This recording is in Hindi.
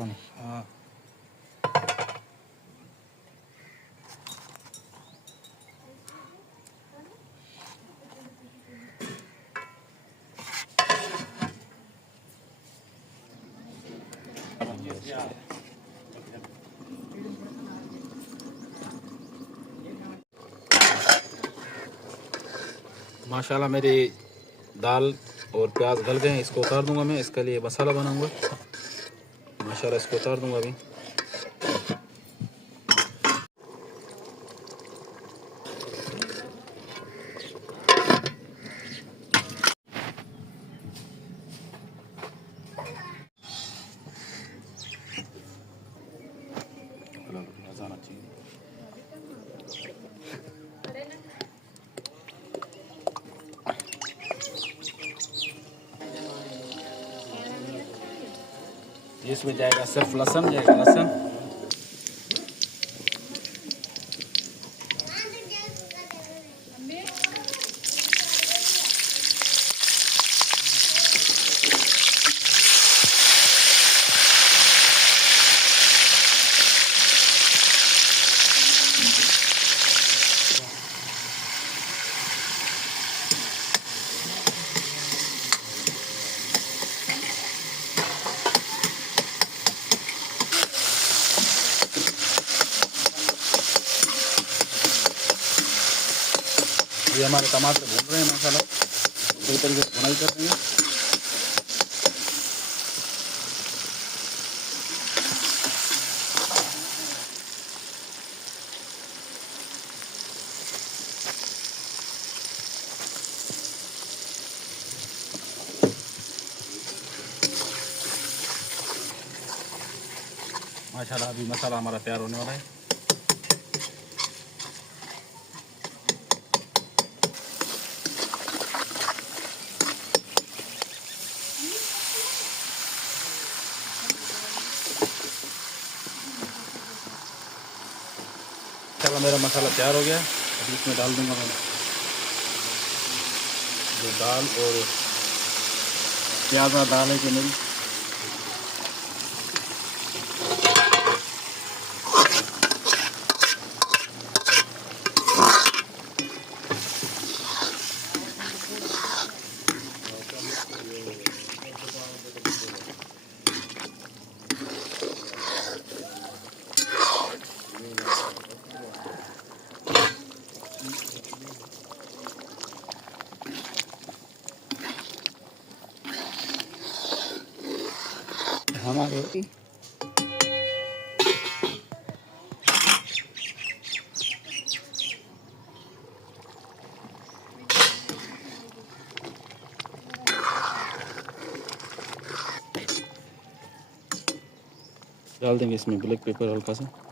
हाँ माशाल्लाह मेरी दाल और प्याज गल गए हैं। इसको उतार दूंगा मैं। इसके लिए मसाला बनाऊंगा। माशाल्लाह इसको उतार दूंगा अभी। इसमें जाएगा सिर्फ लहसुन, जाएगा लहसुन। ये हमारे टमाटर भून रहे हैं माशाल्लाह। सही तरीके से भुनाई कर देंगे। माशाल्लाह अभी मसाला हमारा तैयार होने वाला है। माशाल्लाह मेरा मसाला तैयार हो गया। अभी इसमें डाल दूंगा मैं जो दाल और प्याज दाल है कि नहीं। हमारे डाल देंगे इसमें ब्लैक पेपर हल्का सा।